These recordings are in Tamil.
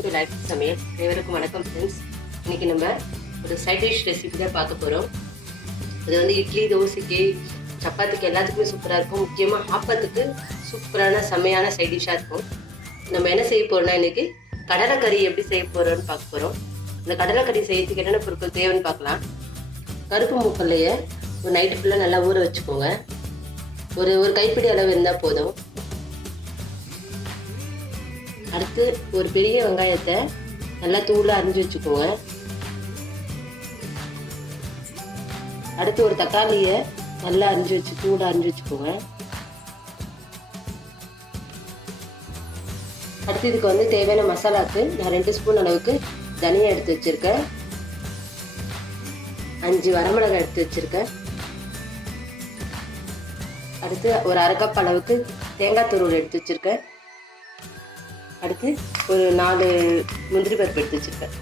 வெல்கம் டு லைஃப் சமையல். அனைவருக்கும் வணக்கம் ஃப்ரெண்ட்ஸ். இன்னைக்கு நம்ம ஒரு சைட் டிஷ் ரெசிபி தான் பார்க்க போகிறோம். அது வந்து இட்லி, தோசைக்கு, சப்பாத்திக்கு எல்லாத்துக்குமே சூப்பராக இருக்கும். முக்கியமாக ஆப்பத்துக்கு சூப்பரான செம்மையான சைட் டிஷ்ஷாக இருக்கும். நம்ம என்ன செய்ய போகிறோம்னா இன்னைக்கு கடலைக்கறி எப்படி செய்ய போகிறோம்னு பார்க்க போகிறோம். இந்த கடலைக்கறி செய்யறதுக்கு என்னென்ன பொருட்கள் தேவைன்னு பார்க்கலாம். கருப்பு மூக்கல்லையை ஒரு நைட்டு ஃபுல்லாக நல்லா ஊற வச்சுக்கோங்க. ஒரு கைப்பிடி அளவு இருந்தால் போதும். அடுத்து ஒரு பெரிய வெங்காயத்தை நல்லா தூளாக அரிஞ்சு வச்சுக்கோங்க. அடுத்து ஒரு தக்காளியை நல்லா தூளாக அரிஞ்சு வச்சுக்கோங்க. அடுத்து இதுக்கு வந்து தேவையான மசாலாவுக்கு நான் 2 ஸ்பூன் அளவுக்கு தனியா எடுத்து வச்சிருக்கேன். 5 வரமிளகாய் எடுத்து வச்சிருக்கேன். அடுத்து ஒரு 1/2 கப் அளவுக்கு தேங்காய் துருவல் எடுத்து வச்சிருக்கேன். அடுத்து ஒரு 4 முந்திரி பருப்பு எடுத்து வச்சுருக்கேன்.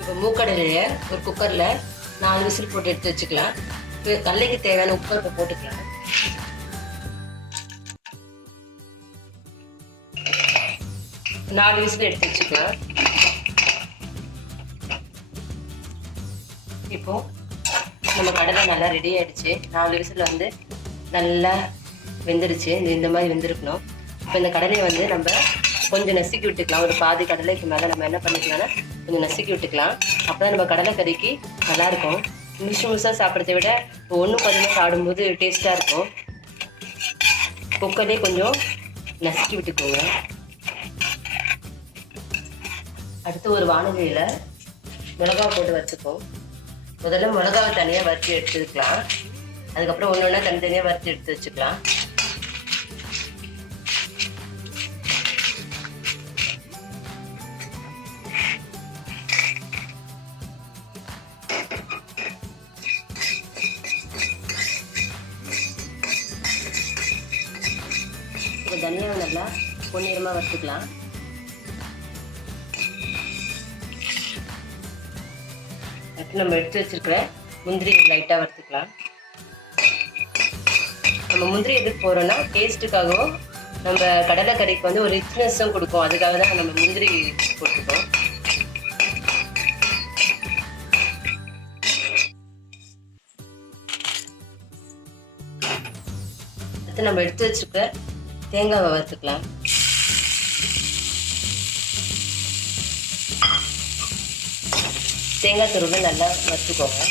இப்போ மூக்கடலையை ஒரு குக்கரில் 4 விசில் போட்டு எடுத்து வச்சுக்கலாம். இப்போ கடலைக்கு தேவையான உப்பு இப்போ போட்டுக்கலாம். நாலு விசில் எடுத்து வச்சுக்கலாம். இப்போ நம்ம கடலை நல்லா ரெடி ஆயிடுச்சு. 4 விசில் வந்து நல்லா வெந்துடுச்சு. இந்த மாதிரி வெந்திருக்கணும். இப்போ இந்த கடலையை வந்து நம்ம கொஞ்சம் நசுக்கி விட்டுக்கலாம். ஒரு பாதி கடலைக்கு மேலே நம்ம என்ன பண்ணிக்கலாம்னா கொஞ்சம் நசுக்கி விட்டுக்கலாம். அப்போ தான் நம்ம கடலைக்கறிக்கு நல்லாயிருக்கும். முழுசாக சாப்பிட்றத விட ஒன்று கொஞ்சமாக சாப்பிடும்போது டேஸ்ட்டாக இருக்கும். குக்கர்லேயே கொஞ்சம் நசுக்கி விட்டுக்கோங்க. அடுத்து ஒரு வானலியில் மிளகாய் போட்டு வச்சுப்போம். முதல்ல மிளகாவை தனியாக வறுத்து எடுத்துக்கலாம். அதுக்கப்புறம் ஒன்று ஒன்றா தனித்தனியாக வறுத்து எடுத்து வச்சுக்கலாம். தனியாக நல்லா பொன்னிறமாக வறுத்துக்கலாம். அடுத்து நம்ம எடுத்து வச்சிருக்கிற முந்திரி லைட்டாக வறுத்துக்கலாம். நம்ம முந்திரி எதுக்கு போகிறோம்னா டேஸ்ட்டுக்காகவும் நம்ம கடலைக்கறிக்கு வந்து ஒரு ரிச்னஸும் கொடுக்கும். அதுக்காக தான் நம்ம முந்திரி போட்டுருக்கோம். அடுத்து நம்ம எடுத்து வச்சிருக்க தேங்காவை வறுத்துக்கலாம். தேங்காய் துருவை நல்லா வறுத்துக்கோங்க.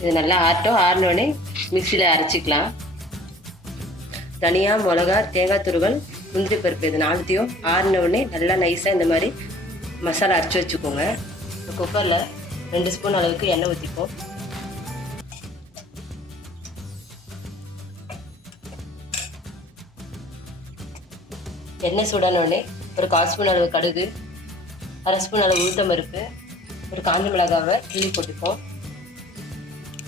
இது நல்லா ஆறினோடனே மிக்சியில் அரைச்சிக்கலாம். தனியா, மிளகா, தேங்காய் துருவல், முந்திரி பருப்பு இது 4த்தையும் ஆறினோடனே நல்லா நைஸாக இந்த மாதிரி மசாலா அரைச்சி வச்சுக்கோங்க. குக்கரில் 2 ஸ்பூன் அளவுக்கு எண்ணெய் ஊற்றிப்போம். எண்ணெய் சூடானோடனே ஒரு 1/4 ஸ்பூன் அளவு கடுகு, 1/2 ஸ்பூன் அளவு உளுத்தம் பருப்பு, ஒரு காஞ்ச மிளகாவை கிள்ளி போட்டுப்போம்.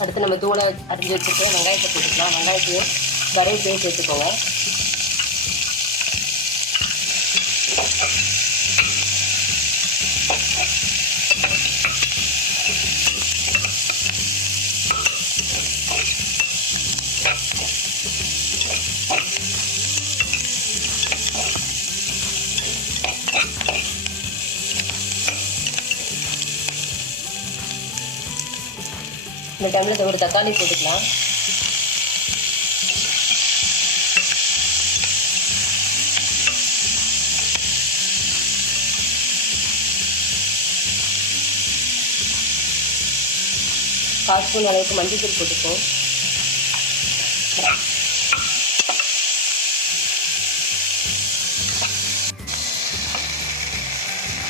அடுத்து நம்ம தூளை அரிஞ்சு வச்சுட்டு வெங்காயத்தை போட்டுக்கலாம். வெங்காயத்தையும் கருவேப்பிலையும் சேர்த்துக்கோங்க. இந்த டைமில் ஒரு தக்காளி போட்டுக்கலாம். கால் ஸ்பூன் அளவுக்கு மஞ்சள் தூள் போட்டுப்போம்.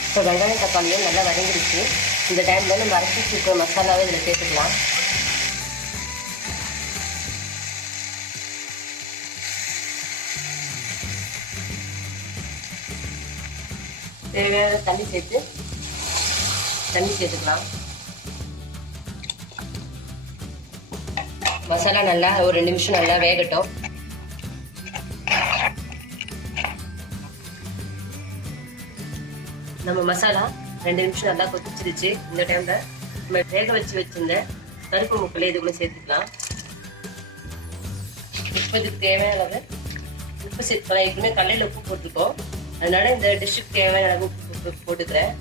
இப்போ வெங்காயம் தக்காளியும் நல்லா வதங்கிடுச்சு. இந்த டைமில் நம்ம அரைச்சி வச்சுருக்கிற மசாலாவை இதில் சேர்த்துக்கலாம். தேவையான தண்ணி சேர்த்துக்கலாம். மசாலா நல்லா ஒரு 2 நிமிஷம் நல்லா வேகட்டும். நம்ம மசாலா 2 நிமிஷம் நல்லா கொதிச்சிருச்சு. இந்த டைம்ல நம்ம வேக வச்சிருந்த பருப்பு முக்களை இதுக்குள்ள சேர்த்துக்கலாம். இதுக்கு தேவையான அளவு உப்பு சேர்த்துக்கலாம். எப்பவுமே கல்லையில் உப்பு போட்டுருக்கோம், அதனால இந்த டிஷ்ஷுக்கு தேவையான அளவு உப்பு போட்டுக்கிறேன்.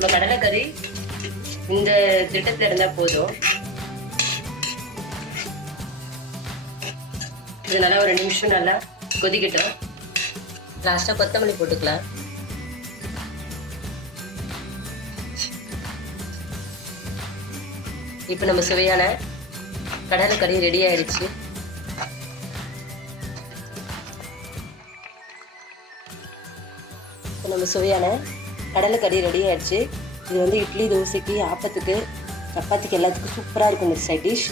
நம்ம கடலைக்கறி இந்த திட்டத்தில் இருந்தால் போதும். இது நல்லா ஒரு 2 நிமிஷம் நல்லா கொதிக்கட்டும். லாஸ்ட்டாக கொத்தமல்லி போட்டுக்கலாம். இப்போ நம்ம சுவையான கடலைக்கறி ரெடி ஆயிடுச்சு. இப்போ நம்ம சுவையான கடலைக்கறி ரெடி ஆயிடுச்சு. இது வந்து இட்லி, தோசைக்கு, ஆப்பத்துக்கு, சப்பாத்திக்கு எல்லாத்துக்கும் சூப்பராக இருக்கும் இந்த சைட் டிஷ்.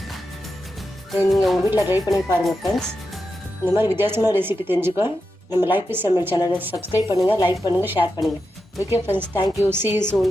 நீங்கள் உங்கள் வீட்டில் ட்ரை பண்ணி பாருங்கள் ஃப்ரெண்ட்ஸ். இந்த மாதிரி வித்தியாசமான ரெசிபி தெரிஞ்சுக்க நம்ம லைஃப் இஸ் சமையல் சேனலை சப்ஸ்கிரைப் பண்ணுங்கள், லைக் பண்ணுங்கள், ஷேர் பண்ணுங்கள். Okay friends, thank you, see you soon.